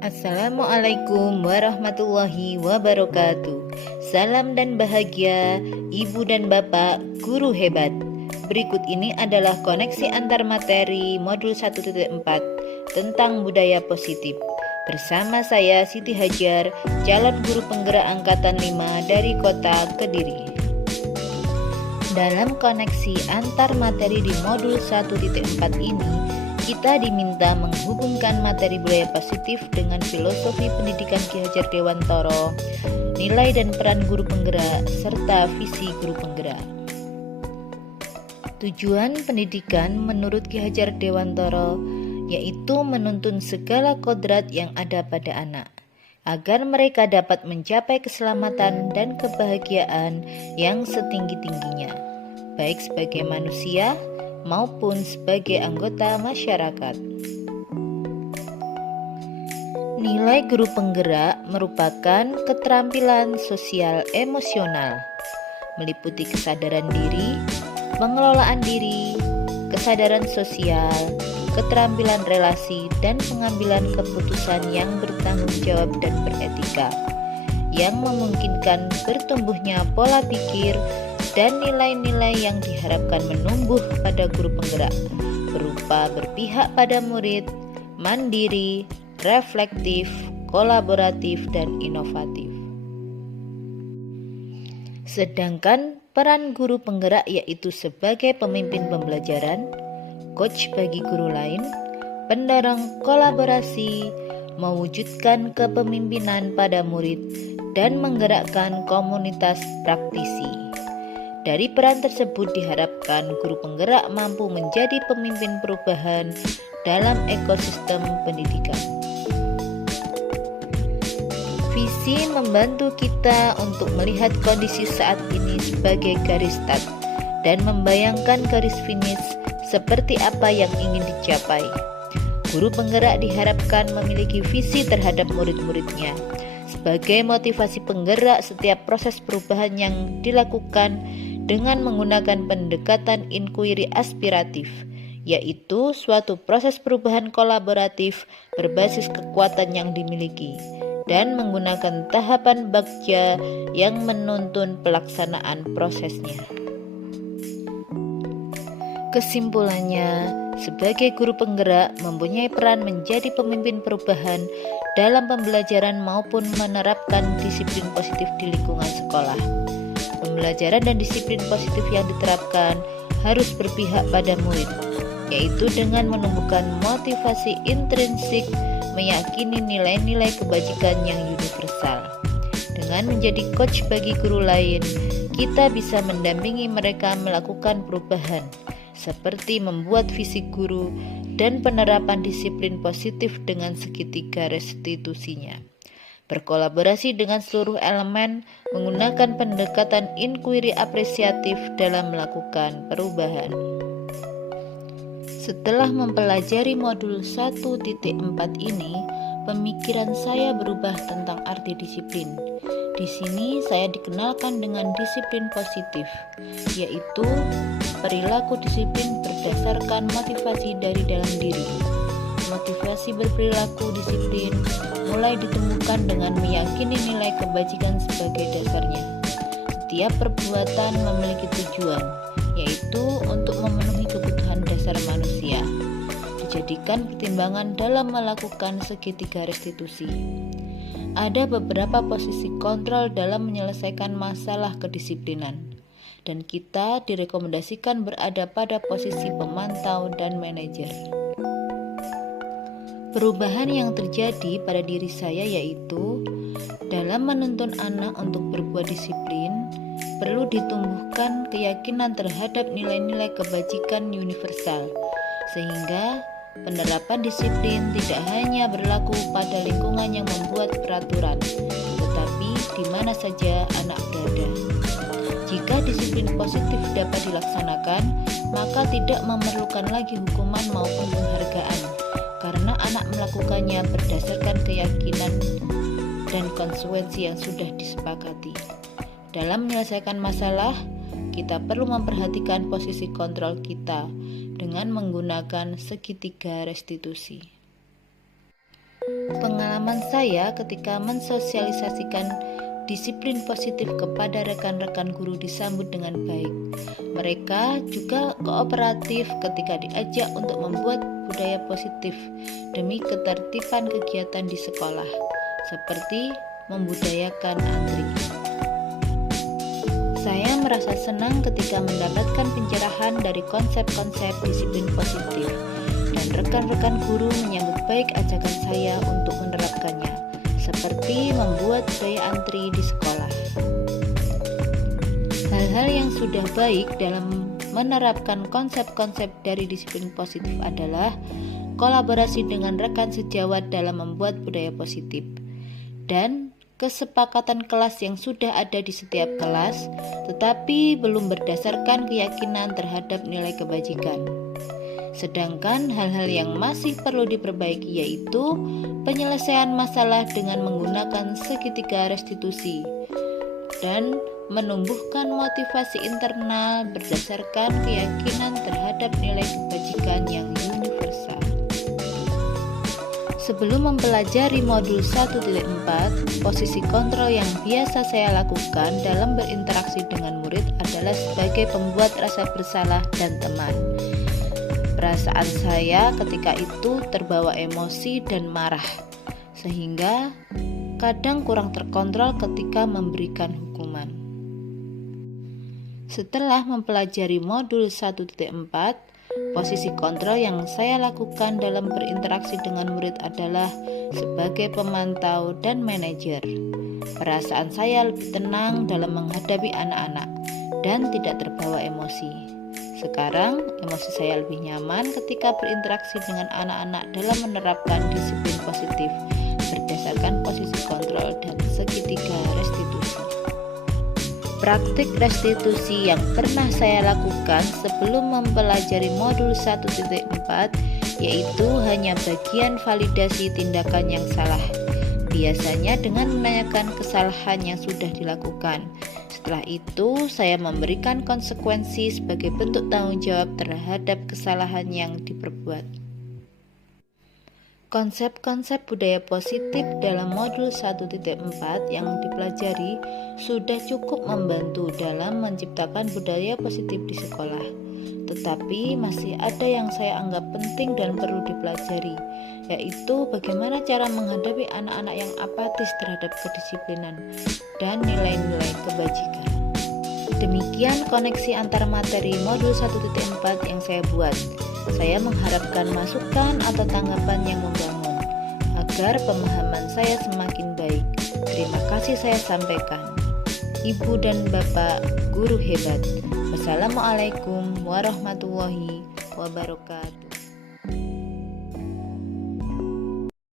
Assalamualaikum warahmatullahi wabarakatuh. Salam dan bahagia Ibu dan Bapak guru hebat. Berikut ini adalah koneksi antar materi modul 1.4 tentang budaya positif. Bersama saya Siti Hajar, calon guru penggerak angkatan 5 dari kota Kediri. Dalam koneksi antar materi di modul 1.4 ini, kita diminta menghubungkan materi budaya positif dengan filosofi pendidikan Ki Hajar Dewantoro, nilai dan peran guru penggerak, serta visi guru penggerak. Tujuan pendidikan menurut Ki Hajar Dewantoro yaitu menuntun segala kodrat yang ada pada anak, agar mereka dapat mencapai keselamatan dan kebahagiaan yang setinggi-tingginya, baik sebagai manusia maupun sebagai anggota masyarakat. Nilai guru penggerak merupakan keterampilan sosial emosional, meliputi kesadaran diri, pengelolaan diri, kesadaran sosial, keterampilan relasi, dan pengambilan keputusan yang bertanggung jawab dan beretika, yang memungkinkan bertumbuhnya pola pikir dan nilai-nilai yang diharapkan menumbuh pada guru penggerak, berupa berpihak pada murid, mandiri, reflektif, kolaboratif, dan inovatif. Sedangkan peran guru penggerak yaitu sebagai pemimpin pembelajaran, coach bagi guru lain, pendorong kolaborasi, mewujudkan kepemimpinan pada murid, dan menggerakkan komunitas praktisi. Dari peran tersebut diharapkan guru penggerak mampu menjadi pemimpin perubahan dalam ekosistem pendidikan. Visi membantu kita untuk melihat kondisi saat ini sebagai garis start dan membayangkan garis finish seperti apa yang ingin dicapai. Guru penggerak diharapkan memiliki visi terhadap murid-muridnya sebagai motivasi penggerak setiap proses perubahan yang dilakukan dengan menggunakan pendekatan inquiry aspiratif, yaitu suatu proses perubahan kolaboratif berbasis kekuatan yang dimiliki dan menggunakan tahapan bagja yang menuntun pelaksanaan prosesnya. Kesimpulannya, sebagai guru penggerak mempunyai peran menjadi pemimpin perubahan dalam pembelajaran maupun menerapkan disiplin positif di lingkungan sekolah. Pembelajaran dan disiplin positif yang diterapkan harus berpihak pada murid, yaitu dengan menumbuhkan motivasi intrinsik, meyakini nilai-nilai kebajikan yang universal. Dengan menjadi coach bagi guru lain, kita bisa mendampingi mereka melakukan perubahan, seperti membuat visi guru dan penerapan disiplin positif dengan segitiga restitusinya. Berkolaborasi dengan seluruh elemen menggunakan pendekatan inquiry apresiatif dalam melakukan perubahan. Setelah mempelajari modul 1.4 ini, pemikiran saya berubah tentang arti disiplin. Di sini saya dikenalkan dengan disiplin positif, yaitu perilaku disiplin berdasarkan motivasi dari dalam diri. Motivasi berperilaku disiplin mulai ditumbuhkan dengan meyakini nilai kebajikan sebagai dasarnya. Setiap perbuatan memiliki tujuan, yaitu untuk memenuhi kebutuhan dasar manusia. Dijadikan pertimbangan dalam melakukan segitiga restitusi. Ada beberapa posisi kontrol dalam menyelesaikan masalah kedisiplinan, dan kita direkomendasikan berada pada posisi pemantau dan manajer. Perubahan yang terjadi pada diri saya yaitu dalam menuntun anak untuk berbuat disiplin, perlu ditumbuhkan keyakinan terhadap nilai-nilai kebajikan universal, sehingga penerapan disiplin tidak hanya berlaku pada lingkungan yang membuat peraturan, tetapi di mana saja anak berada. Jika disiplin positif dapat dilaksanakan, maka tidak memerlukan lagi hukuman maupun penghargaan, karena anak melakukannya berdasarkan keyakinan dan konsekuensi yang sudah disepakati. Dalam menyelesaikan masalah, kita perlu memperhatikan posisi kontrol kita dengan menggunakan segitiga restitusi. Pengalaman saya ketika mensosialisasikan disiplin positif kepada rekan-rekan guru disambut dengan baik. Mereka juga kooperatif ketika diajak untuk membuat budaya positif demi ketertiban kegiatan di sekolah, seperti membudayakan antri. Saya merasa senang ketika mendapatkan pencerahan dari konsep-konsep disiplin positif, dan rekan-rekan guru menyambut baik ajakan saya untuk menerapkannya, seperti membuat budaya antri di sekolah. Hal-hal yang sudah baik dalam menerapkan konsep-konsep dari disiplin positif adalah kolaborasi dengan rekan sejawat dalam membuat budaya positif, dan kesepakatan kelas yang sudah ada di setiap kelas, tetapi belum berdasarkan keyakinan terhadap nilai kebajikan. Sedangkan hal-hal yang masih perlu diperbaiki yaitu penyelesaian masalah dengan menggunakan segitiga restitusi dan menumbuhkan motivasi internal berdasarkan keyakinan terhadap nilai kebajikan yang universal. Sebelum mempelajari modul 1.4, posisi kontrol yang biasa saya lakukan dalam berinteraksi dengan murid adalah sebagai pembuat rasa bersalah dan teman. Perasaan saya ketika itu terbawa emosi dan marah, sehingga kadang kurang terkontrol ketika memberikan hukuman. Setelah mempelajari modul 1.4, posisi kontrol yang saya lakukan dalam berinteraksi dengan murid adalah sebagai pemantau dan manajer. Perasaan saya lebih tenang dalam menghadapi anak-anak dan tidak terbawa emosi. Sekarang, emosi saya lebih nyaman ketika berinteraksi dengan anak-anak dalam menerapkan disiplin positif berdasarkan posisi kontrol dan segitiga restitusi. Praktik restitusi yang pernah saya lakukan sebelum mempelajari modul 1.4 yaitu hanya bagian validasi tindakan yang salah, biasanya dengan menanyakan kesalahan yang sudah dilakukan. Setelah itu, saya memberikan konsekuensi sebagai bentuk tanggung jawab terhadap kesalahan yang diperbuat. Konsep-konsep budaya positif dalam modul 1.4 yang dipelajari sudah cukup membantu dalam menciptakan budaya positif di sekolah. Tetapi masih ada yang saya anggap penting dan perlu dipelajari, yaitu bagaimana cara menghadapi anak-anak yang apatis terhadap kedisiplinan dan nilai-nilai kebajikan. Demikian koneksi antar materi modul 1.4 yang saya buat. Saya mengharapkan masukan atau tanggapan yang membangun agar pemahaman saya semakin baik. Terima kasih saya sampaikan. Ibu dan Bapak guru hebat. Wassalamualaikum warahmatullahi wabarakatuh.